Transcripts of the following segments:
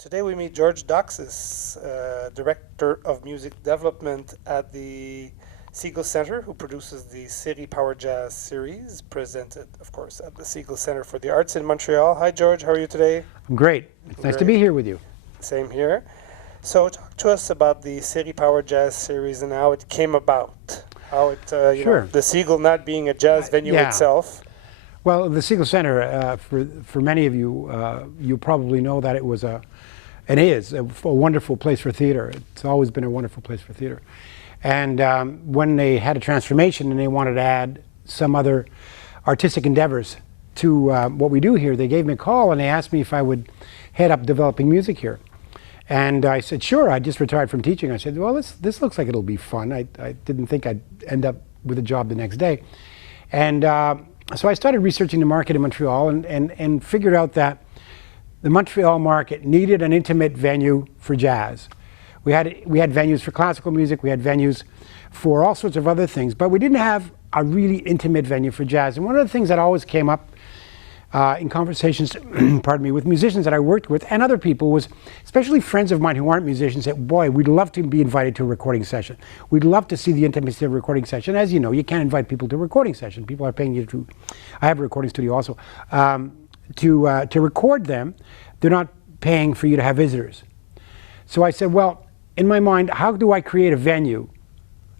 Today we meet George Doxas, Director of Music Development at the Segal Center, who produces the Série Power Jazz series, presented, of course, at the Segal Center for the Arts in Montreal. Hi, George. How are you today? I'm great. It's nice to be here with you. Same here. So talk to us about the Série Power Jazz series and how it came about. How it, Sure. The Segal not being a jazz venue itself. Well, the Segal Center, for many of you, you probably know that it was and is a wonderful place for theater. It's always been a wonderful place for theater. And when they had a transformation and they wanted to add some other artistic endeavors to what we do here, they gave me a call and they asked me if I would head up developing music here. And I said, sure. I just retired from teaching. I said, well, this looks like it'll be fun. I didn't think I'd end up with a job the next day. And so I started researching the market in Montreal and figured out that the Montreal market needed an intimate venue for jazz. We had venues for classical music, we had venues for all sorts of other things, but we didn't have a really intimate venue for jazz. And one of the things that always came up in conversations, pardon me, with musicians that I worked with and other people was, especially friends of mine who aren't musicians, said, boy, we'd love to be invited to a recording session. We'd love to see the intimacy of a recording session. As you know, you can't invite people to a recording session. People are paying you to, I have a recording studio also, to record them. They're not paying for you to have visitors. So I said, well, in my mind, how do I create a venue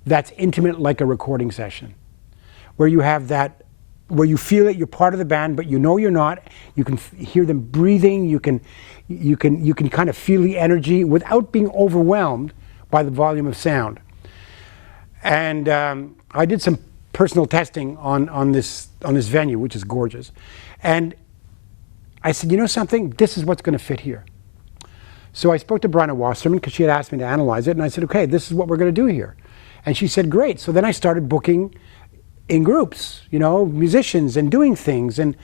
that's intimate like a recording session? Where you have that, where you feel that you're part of the band, but you know you're not. You can hear them breathing. You can kind of feel the energy without being overwhelmed by the volume of sound. And I did some personal testing on this venue, which is gorgeous. And I said, you know something? This is what's going to fit here. So I spoke to Bryna Wasserman because she had asked me to analyze it, and I said, okay, this is what we're going to do here. And she said, great. So then I started booking in groups, you know, musicians and doing things. And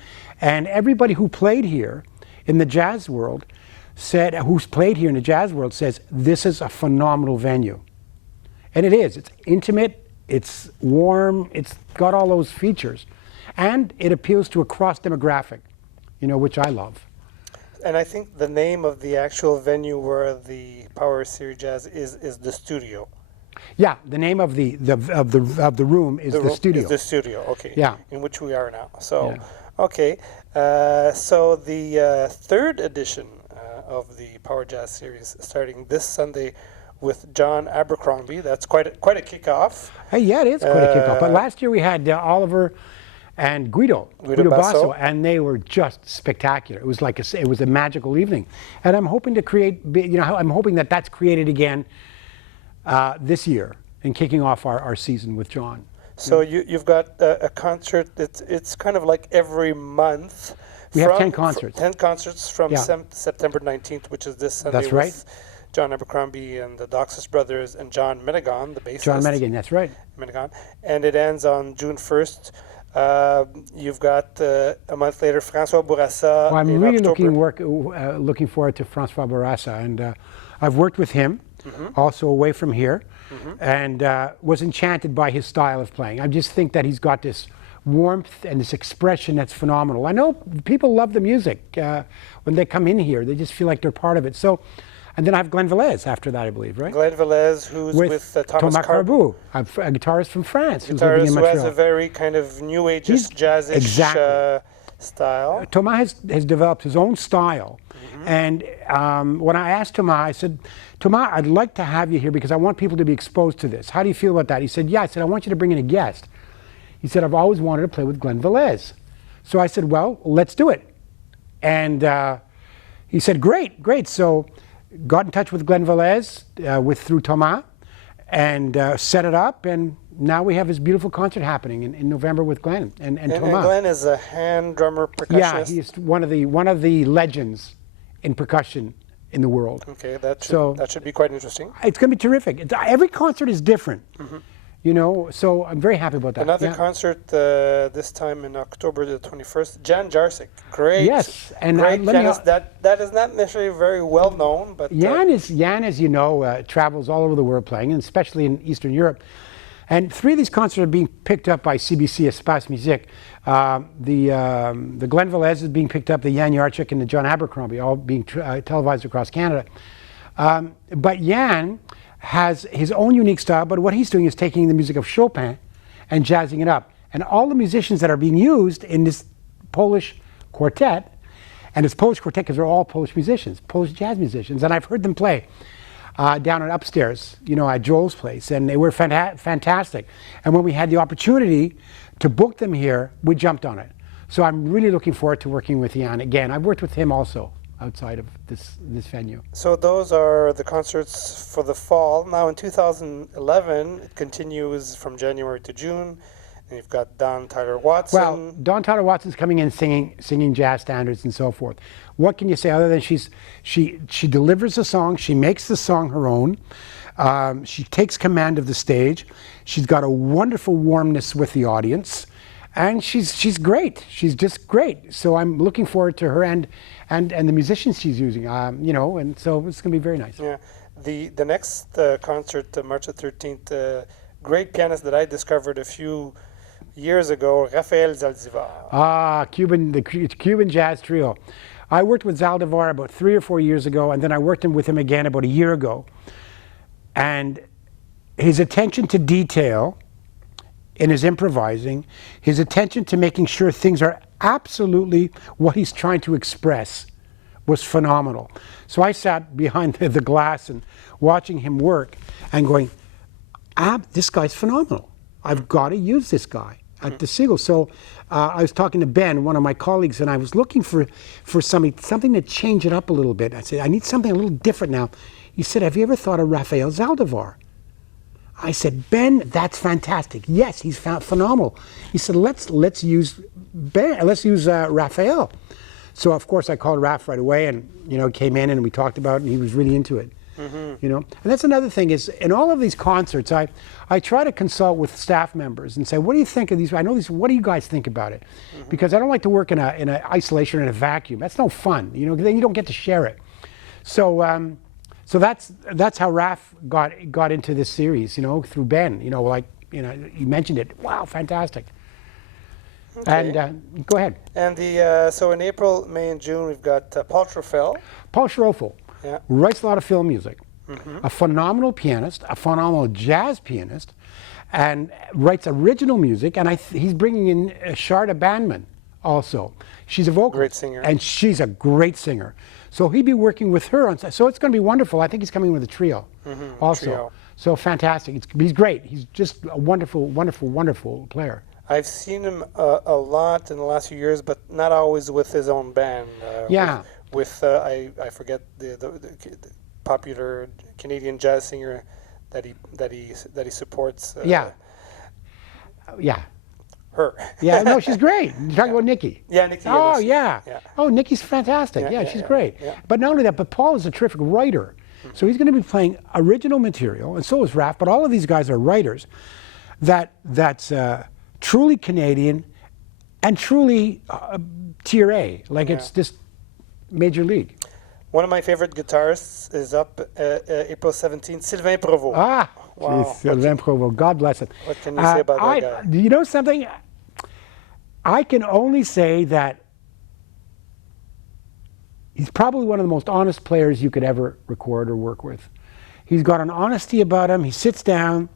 everybody who played here in the jazz world said, who's played here in the jazz world says, this is a phenomenal venue. And it is. It's intimate. It's warm. It's got all those features. And it appeals to a cross demographic, you know, which I love. And I think the name of the actual venue where the Power Série Jazz is the studio. Yeah, the name of the room is the studio. Is the studio, okay. Yeah. In which we are now. So, yeah. Okay. So the third edition of the Power Jazz series, starting this Sunday with John Abercrombie. That's quite a kickoff. Hey, yeah, it is quite a kickoff. But last year we had Oliver and Guido Basso, and they were just spectacular. It was like it was a magical evening, and I'm hoping to create. You know, I'm hoping that that's created again this year and kicking off our season with John. So you've got a concert. It's kind of like every month. We have 10 concerts. 10 concerts from September 19th, which is this Sunday. That's right. With John Abercrombie and the Doxas brothers and John Menogon, the bassist. John Menogon, that's right. Menogon, and it ends on June 1st. You've got a month later François Bourassa. Well, I'm really looking forward to François Bourassa, and I've worked with him also away from here, and was enchanted by his style of playing. I just think that he's got this warmth and this expression that's phenomenal. I know people love the music when they come in here; they just feel like they're part of it. So. And then I have Glen Velez after that, I believe, right? Glen Velez, who's with Thomas Carbou. A guitarist from France who's living in Montreal. Who has a very kind of new age-ish, jazz-ish style. Thomas has developed his own style. And when I asked Thomas, I said, Thomas, I'd like to have you here because I want people to be exposed to this. How do you feel about that? He said, yeah. I said, I want you to bring in a guest. He said, I've always wanted to play with Glen Velez. So I said, well, let's do it. And he said, great. So got in touch with Glen Velez through Thomas and set it up, and now we have this beautiful concert happening in November with Glen and Thomas. And Glen is a hand drummer percussionist. Yeah, he's one of the legends in percussion in the world. Okay, that should be quite interesting. It's going to be terrific. Every concert is different. You know, so I'm very happy about that. Another concert this time in October the 21st, Jan Jarczyk. Great. Yes, and great pianist. That is not necessarily very well known, but Jan, as you know, travels all over the world playing, and especially in Eastern Europe. And 3 of these concerts are being picked up by CBC Espace Musique. The Glen Velez is being picked up, the Jan Jarczyk and the John Abercrombie, all being televised across Canada. But Jan has his own unique style, but what he's doing is taking the music of Chopin and jazzing it up. And all the musicians that are being used in this Polish quartet, and it's Polish quartet because they're all Polish musicians, Polish jazz musicians, and I've heard them play down at upstairs, at Joel's place, and they were fantastic. And when we had the opportunity to book them here, we jumped on it. So I'm really looking forward to working with Jan again. I've worked with him also outside of this venue. So those are the concerts for the fall. Now in 2011, it continues from January to June. And you've got Don Tyler Watson. Well, Don Tyler Watson's coming in singing jazz standards and so forth. What can you say other than she delivers a song, she makes the song her own, she takes command of the stage, she's got a wonderful warmness with the audience, and she's great. She's just great. So I'm looking forward to her and the musicians she's using, and so it's going to be very nice. Yeah, the next concert, March the 13th, great pianist that I discovered a few years ago, Rafael Zaldivar. The Cuban jazz trio. I worked with Zaldivar about 3 or 4 years ago, and then I worked with him again about a year ago. And his attention to detail in his improvising, his attention to making sure things are absolutely what he's trying to express was phenomenal. So I sat behind the glass and watching him work and going, this guy's phenomenal. I've got to use this guy at the Segal. So I was talking to Ben, one of my colleagues, and I was looking for something to change it up a little bit. I said, I need something a little different now. He said, have you ever thought of Rafael Zaldivar? I said, Ben, that's fantastic. Yes, he's phenomenal. He said, let's use Ben. Let's use Rafael. So of course I called Raf right away, and came in and we talked about it, and he was really into it. Mm-hmm. And that's another thing is in all of these concerts, I try to consult with staff members and say, what do you think of these? I know these. What do you guys think about it? Mm-hmm. Because I don't like to work in a isolation, in a vacuum. That's no fun. Then you don't get to share it. So that's how Raf got into this series. Through Ben. You mentioned it. Wow, fantastic. Okay. And go ahead. And so in April, May, and June, we've got Paul Shrofel. Paul Shrofel. Yeah. Writes a lot of film music, mm-hmm. a phenomenal pianist, a phenomenal jazz pianist, and writes original music. And he's bringing in Sharda Bandman also. She's a vocalist. Great singer. And she's a great singer. So he'd be working with her. So it's going to be wonderful. I think he's coming with a trio also. Trio. So fantastic. He's great. He's just a wonderful, wonderful, wonderful player. I've seen him a lot in the last few years, but not always with his own band. Yeah. With I forget the popular Canadian jazz singer that he supports. Yeah. Her. Yeah, no, she's great. You're talking about Nikki. Yeah, Nikki. Oh, yeah. Oh, Nikki's fantastic. Yeah, she's great. Yeah. But not only that, but Paul is a terrific writer. Mm-hmm. So he's going to be playing original material, and so is Raf, but all of these guys are writers that's truly Canadian and truly tier A. It's just major league. One of my favorite guitarists is up April 17th, Sylvain Provost. Wow. Sylvain Provost. God bless him. What can you say about that guy? You know something? I can only say that he's probably one of the most honest players you could ever record or work with. He's got an honesty about him. He sits down,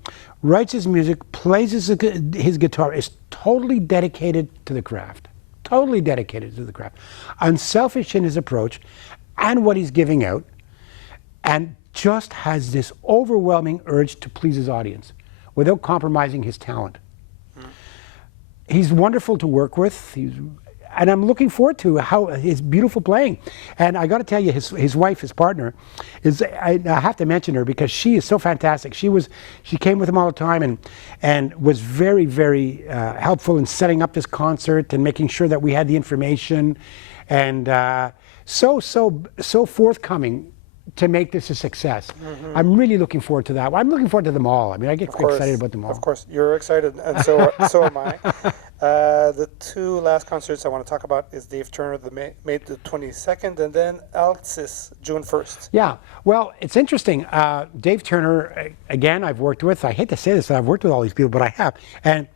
writes his music, plays his guitar, is totally dedicated to the craft. Totally dedicated to the craft. Unselfish in his approach and what he's giving out, and just has this overwhelming urge to please his audience without compromising his talent. He's wonderful to work with. And I'm looking forward to his beautiful playing. And I got to tell you, his wife, his partner, I have to mention her because she is so fantastic. She came with him all the time and was very, very helpful in setting up this concert and making sure that we had the information, and so forthcoming to make this a success. I'm really looking forward to that. I'm looking forward to them all. I mean, I get quite excited about them all. Of course, you're excited, and so am I. The two last concerts I want to talk about is Dave Turner, May the 22nd, and then Altys, June 1st. Yeah, well, it's interesting. Dave Turner, again, I've worked with. I hate to say this, but I've worked with all these people, but I have. And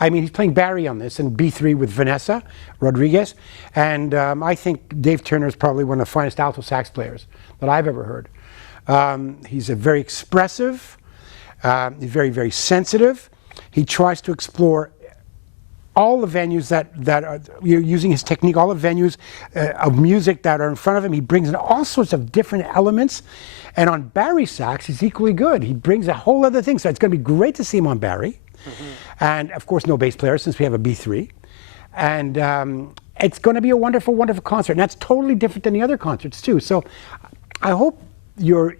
I mean, he's playing Barry on this, and B3 with Vanessa Rodriguez. And I think Dave Turner is probably one of the finest alto sax players that I've ever heard. He's a very expressive, he's very, very sensitive. He tries to explore all the venues that are using his technique, all the venues of music that are in front of him. He brings in all sorts of different elements. And on Barry sax, he's equally good. He brings a whole other thing. So it's going to be great to see him on Barry. And of course, no bass player since we have a B3. And it's going to be a wonderful, wonderful concert. And that's totally different than the other concerts too. So I hope your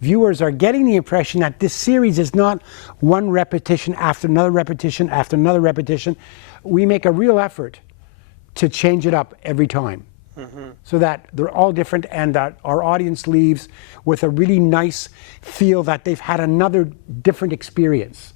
viewers are getting the impression that this series is not one repetition after another repetition after another repetition. We make a real effort to change it up every time. So that they're all different and that our audience leaves with a really nice feel that they've had another different experience.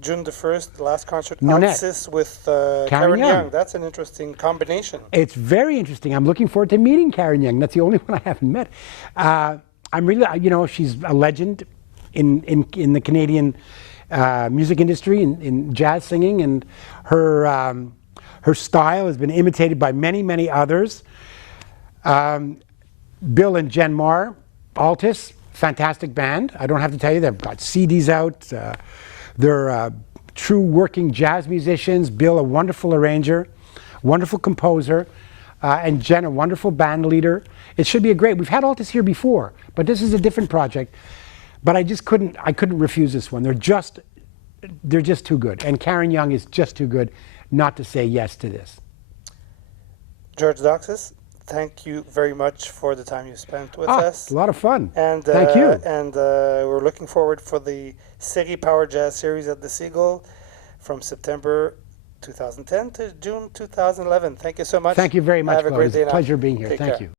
June the 1st, the last concert, Nonet. Altys with Karen Young. That's an interesting combination. It's very interesting. I'm looking forward to meeting Karen Young. That's the only one I haven't met. I'm really, you know, she's a legend in the Canadian music industry, in jazz singing, and her style has been imitated by many, many others. Bill and Jen Marr, Altys, fantastic band. I don't have to tell you, they've got CDs out. They're true working jazz musicians. Bill, a wonderful arranger, wonderful composer, and Jen, a wonderful band leader. It should be a great. We've had Altys here before, but this is a different project. But I couldn't refuse this one. They're just too good, and Karen Young is just too good not to say yes to this. George Doxas, thank you very much for the time you spent with us. A lot of fun. And thank you. And we're looking forward for the Série Power Jazz Series at the Segal from September 2010 to June 2011. Thank you so much. Thank you very much. Have a great day now. Pleasure being here. Take Thank care. you.